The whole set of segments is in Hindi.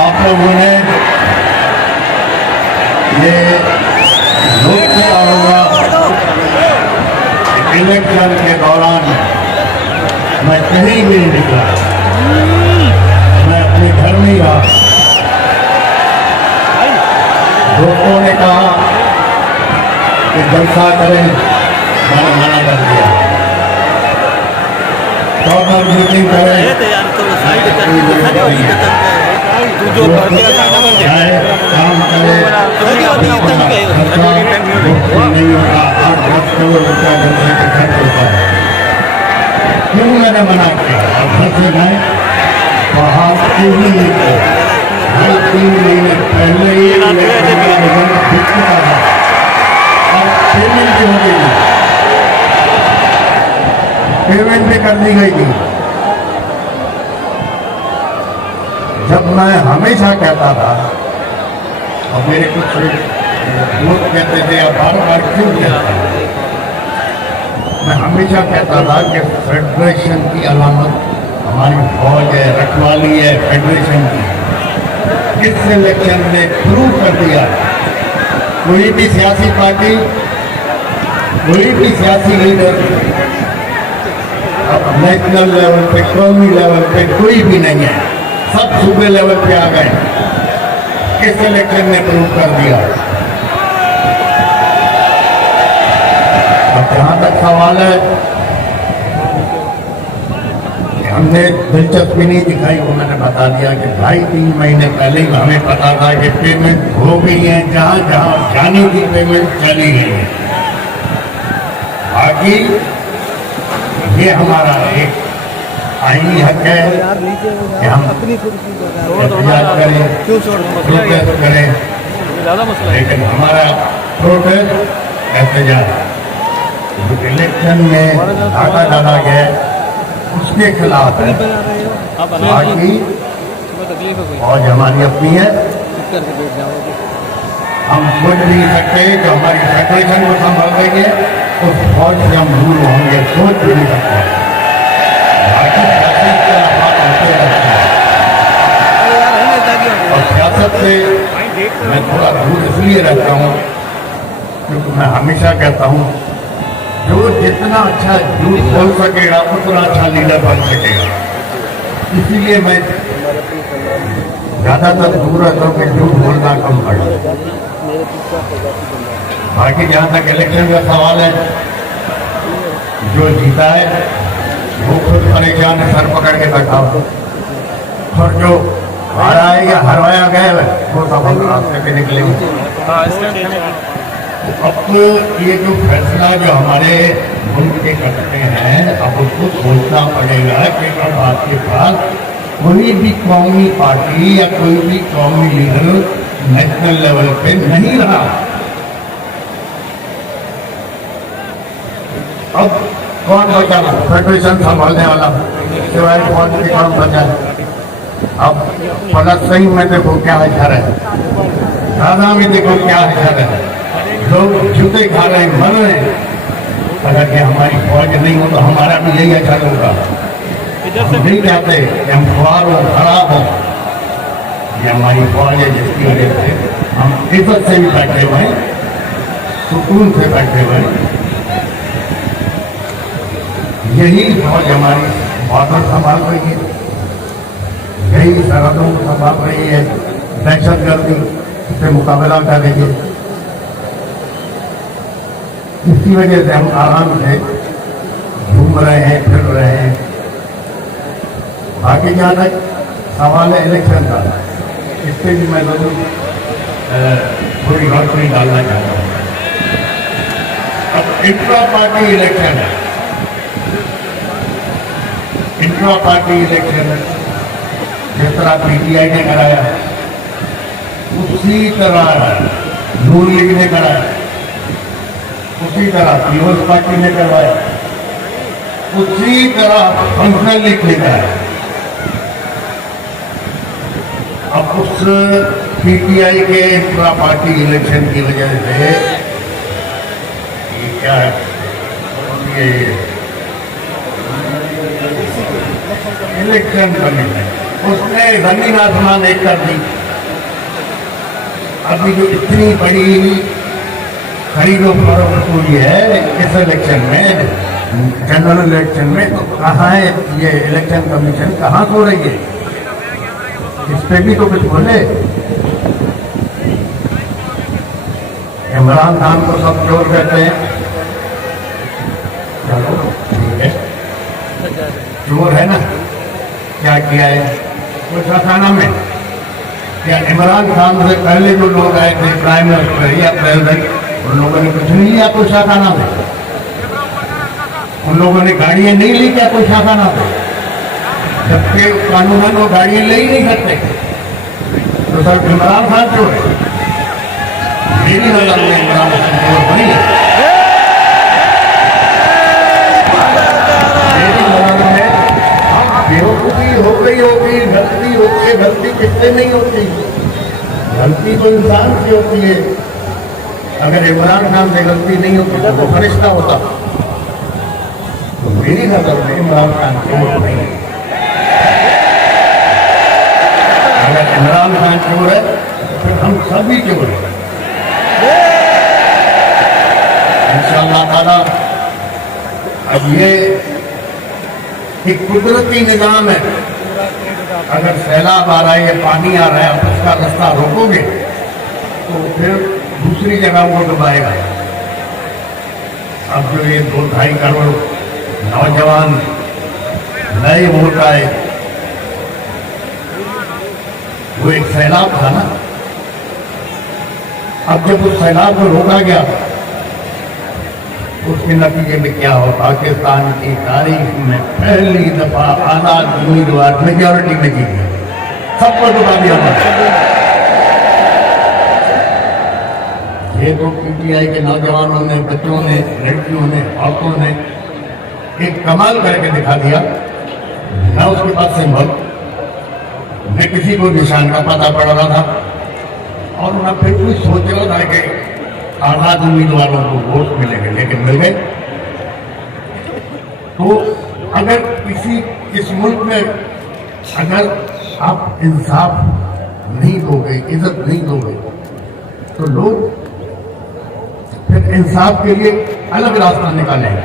आप लोगों ने ये नोट किया होगा, इलेक्शन के दौरान मैं कहीं भी नहीं निकला, मैं अपने घर में ही रहा। लोगों ने कहा कि जलसा करें, मैंने मना कर दिया। कॉर्नर मीटिंग करें, काम करें, नहीं होता 8-10 करोड़ रुपया जनता के खर्च होता है। क्यों मैंने मना किया? और घर से गए बाहर 3 महीने पहले ही चुका था और पेमेंट भी हो गई, पेमेंट भी कर दी गई थी। जब मैं हमेशा कहता था, और मेरे कुछ लोग कहते थे अब बार क्यों कहता, मैं हमेशा कहता था कि फेडरेशन की अलामत हमारी फौज है, रखवाली है फेडरेशन की। इस इलेक्शन ने प्रूव कर दिया, कोई भी सियासी पार्टी, कोई भी सियासी लीडर अब नेशनल लेवल पे, कौमी लेवल पे कोई भी नहीं है, सब सूबे लेवल पे आ गए। इस इलेक्शन ने प्रूव कर दिया। अब जहां तक सवाल है, हमने दिलचस्पी नहीं दिखाई, वो मैंने बता दिया कि 2.5-3 महीने पहले ही हमें पता था कि पेमेंट हो गई है, जहां जहां जाने की पेमेंट चली गई है। बाकी ये हमारा एक आईनी हक है कि हम एहतजाज करें, प्रोटेस्ट करें, लेकिन हमारा प्रोटेस्ट एहतजाज इलेक्शन में डाटा डाला गया उसके खिलाफ है। बाकी फौज हमारी अपनी है, हम सोच नहीं सकते कि हमारी फेडरेशन को संभाल रही है, उस फौज से हम दूर होंगे, सोच भी नहीं सकते। बाकी सियासत के हालात होते रहते हैं और सियासत से मैं थोड़ा दूर इसलिए रहता हूँ क्योंकि मैं हमेशा कहता हूँ जो जितना अच्छा झूठ बोल सकेगा उतना अच्छा लीडर बन सकेगा। इसीलिए मैं ज्यादातर दूर रहता हूँ कि झूठ बोलना कम पड़े। बाकी जहाँ तक इलेक्शन का सवाल है, जो जीता है वो खुद परेशान है, सर पकड़ के बैठा हो, और जो हारा है या हरवाया गया है वो सब रास्ते पे निकलेंगे। अब तो ये जो फैसला जो हमारे मुल्क के करते हैं, अब उसको सोचना पड़ेगा कि अब आपके पास कोई भी कौमी पार्टी या कोई भी कौमी लीडर नेशनल लेवल पे नहीं रहा। अब कौन बचा फेडरेशन संभालने वाला, सिवाय फौज के काम बचा। अब फलस्तीन में देखो क्या हाल है, गाजा में देखो क्या हाल है, लोग जूते खा रहे हैं, मर रहे हैं। अगर ये हमारी फौज नहीं हो तो हमारा भी यही हाल होगा। हम नहीं चाहते कि हम खुआर हो, खराब हो। ये हमारी फौज है जिसकी वजह से हम इज्जत से भी बैठे हुए हैं, सुकून से बैठे हुए हैं। यही फौज हमारी बॉर्डर संभाल रही है, यही सरहदों को संभाल रही है, दहशतगर्दी से मुकाबला कर रही है। इसी वजह से हम आराम से घूम रहे हैं, फिर रहे हैं। बाकी जहाँ तक सवाल है इलेक्शन का, इस पर भी मैं जरूर थोड़ी रोशनी डालना चाहता हूँ। अब इंट्रा पार्टी इलेक्शन है, इंट्रा पार्टी इलेक्शन जिस तरह PTI ने कराया उसी तरह नून लीग ने कराया, उसी तरह पीपल्स पार्टी ने करवाया, उसी तरह फंक्शनल लीग ने कराया। अब उस PTI के इंट्रा पार्टी इलेक्शन की वजह से ये क्या है, ये इलेक्शन कमीशन उसने जमीन आसमान एक कर दी। अभी जो इतनी बड़ी खरीदो फरोख्त हुई है इस इलेक्शन में, जनरल इलेक्शन में, तो कहाँ है ये इलेक्शन कमीशन, कहाँ सो रही है? इस पे भी तो कुछ बोले। इमरान खान को सब चोर कहते हैं, चलो ठीक है, चोर है ना। क्या किया है कोशाखाना में? क्या इमरान खान से पहले जो लोग आए थे प्राइम मिनिस्टर या प्रेसिडेंट, उन लोगों ने कुछ नहीं लिया कोशाखाना में? उन लोगों ने गाड़ियां नहीं ली क्या कोशाखाना पे? जबकि कानूनन वो गाड़ियां ले ही नहीं सकते। तो सर इमरान खान चोर है? मेरी नजर में इमरान खान चोर नहीं है। मेरी नजर में बेवकूफी हो गई होगी, गलती होती है। गलती किससे नहीं होती? गलती तो इंसान से होती है। अगर इमरान खान से गलती नहीं होती तो वो फरिश्ता होता। तो मेरी नजर में इमरान खान चोर नहीं है। अगर इमरान खान चोर है तो फिर हम सभी चोर हैं। इंशाअल्लाह ताला अब ये एक कुदरती निजाम है। अगर सैलाब आ रहा है या पानी आ रहा है, आप उसका रास्ता रोकोगे तो फिर दूसरी जगह वो डुबाएगा। अब जो ये 2-2.5 करोड़ नौजवान नए वोट आए, वो एक सैलाब था ना। अब जब उस सैलाब को रोका गया, उसके नतीजे में क्या हो? पाकिस्तान की तारीख में पहली दफा आजाद उम्मीदवार मेजॉरिटी में जीत गए, सबको डुबा दिया। ये तो पीटीआई के नौजवानों ने, बच्चों ने, लड़कियों ने, औरतों ने एक कमाल करके दिखा दिया। न उसके पास सिंबल, न किसी को निशान का पता पड़ रहा था, और न फिर कुछ सोच रहा था कि आजाद उम्मीदवारों को वोट मिलेंगे, लेकिन मिल गए। तो अगर किसी इस मुल्क में अगर आप इंसाफ नहीं दोगे, इज्जत नहीं दोगे, तो लोग फिर इंसाफ के लिए अलग रास्ता निकालेंगे।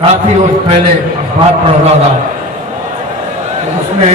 काफी रोज पहले अखबार पढ़ रहा था, तो उसमें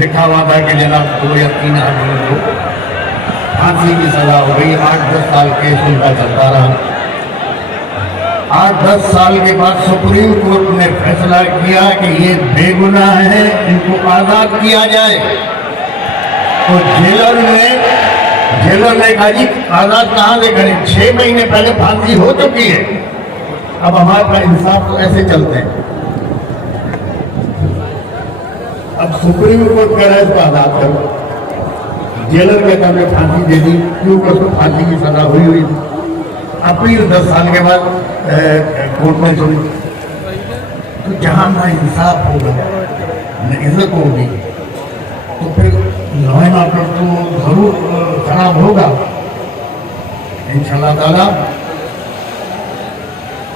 लिखा हुआ था कि जनाब 2 या 3 आदमियों को फांसी की सजा हो गई। 8-10 साल केस उनका चलता रहा। 8-10 साल के बाद सुप्रीम कोर्ट ने फैसला किया कि ये बेगुनाह है, इनको आजाद किया जाए। तो जेलर ने कहा जी आजाद कहाँ से करें, 6 महीने पहले फांसी हो चुकी है। अब हमारे पास इंसाफ तो ऐसे चलते हैं। अब सुप्रीम कोर्ट कह रहा है इसको आजाद करो, जेलर कहता है फांसी दे दी, क्योंकि उसको फांसी की सजा हुई थी। अपील 10 साल के बाद कोर्ट में सुनी। तो जहां ना इंसाफ होगा, न इज्जत होगी, तो फिर लॉ एंड ऑर्डर तो जरूर खराब होगा। इंशाअल्लाह ताला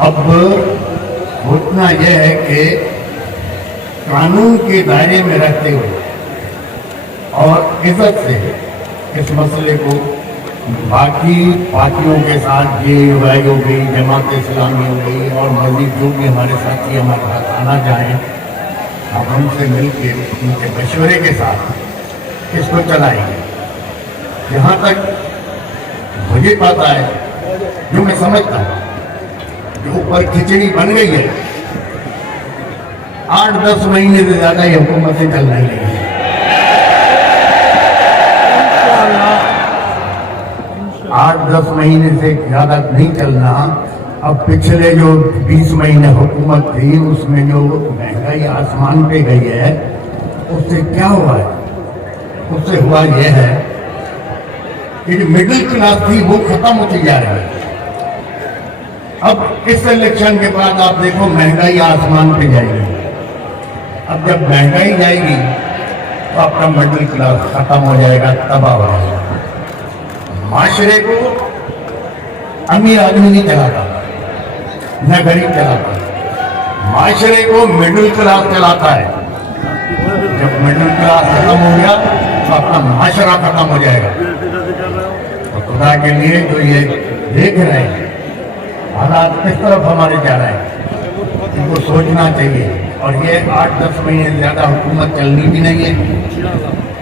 अब घोषणा यह है कि कानून के दायरे में रहते हुए और इज्जत से इस मसले को बाकी पार्टियों के साथ जेयूआई हो गई, जमात इस्लामी हो गई और मजीद जो भी हमारे साथी हमारे साथ आना चाहें, हम उनसे मिलकर उनके मशवरे के साथ इसको चलाएंगे। जहाँ तक मुझे पता है, जो मैं समझता हूँ, जो ऊपर खिचड़ी बन गई है, 8-10 महीने से ज्यादा ये हुकूमतें चल नहीं रही है। 8-10 महीने से ज्यादा नहीं चलना। अब पिछले जो 20 महीने हुकूमत थी, उसमें जो महंगाई आसमान पे गई है, उससे क्या हुआ है? उससे हुआ यह है कि जो मिडिल क्लास थी वो खत्म होती जा रही है। अब इस इलेक्शन के बाद आप देखो महंगाई आसमान पे जाएगी। अब जब महंगाई जाएगी तो आपका मिडिल क्लास खत्म हो जाएगा, तबाह हो जाएगा। माशरे को अमीर आदमी नहीं चलाता, न गरीब चलाता। माशरे को मिडिल क्लास चलाता है। जब मिडिल क्लास खत्म हो गया तो अपना माशरा खत्म हो जाएगा। तो खुदा के लिए जो ये देख रहे हैं हालात किस तरफ हमारे जा रहे हैं, इनको सोचना चाहिए। और ये 8-10 महीने ज्यादा हुकूमत चलनी भी नहीं है।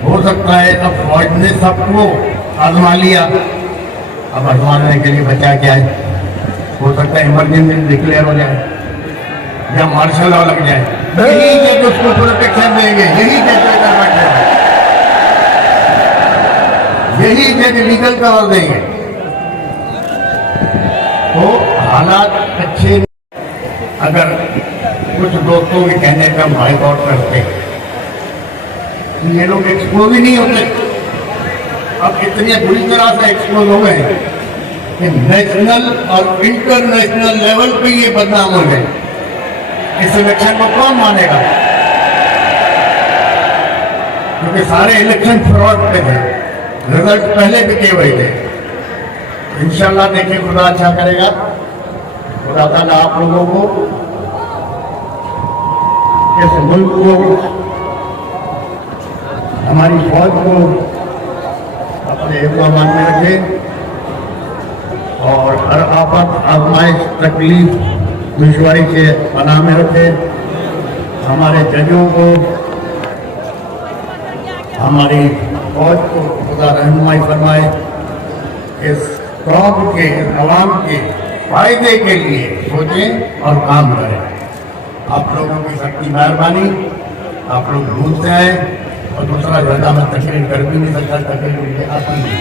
हो सकता है अब फौज ने सबको आजमा लिया, अब आजमाने के लिए बचा क्या है। हो सकता है इमरजेंसी डिक्लेयर हो जाए या मार्शल लॉ लग जाए, यही जज उसको प्रोटेक्शन देंगे, यही जज बैठे, यही जज लीगल कवर देंगे। तो हालात अच्छे, अगर कुछ दोस्तों के कहने का बाइकआउट करते तो ये लोग एक्सपोज ही नहीं होते। अब इतनी बुरी तरह से एक्सपोज हो गए कि नेशनल और इंटरनेशनल लेवल पे ये बदनाम हो गए। इस इलेक्शन को कौन मानेगा, क्योंकि सारे इलेक्शन फ्रॉड पे थे, रिजल्ट पहले बिके हुए थे। इंशाल्लाह देखिए खुदा अच्छा करेगा। खुदा ताला आप लोगों को, इस मुल्क को, हमारी फौज को अपने हिफ्ज़-ओ-अमान में रखे और हर आफत, आजमाइश, तकलीफ, दुश्वारी से पनाह में रखे। हमारे जजों को, हमारी फौज को खुदा रहनुमाई फरमाए, इस कौम के, अवाम के फायदे के लिए सोचें और काम करें। आप लोगों की सबकी मेहरबानी, आप लोग भूलते हैं। और दूसरा ज्यादा मैं तकरीर कर भी नहीं सकता, तकरीर आती नहीं।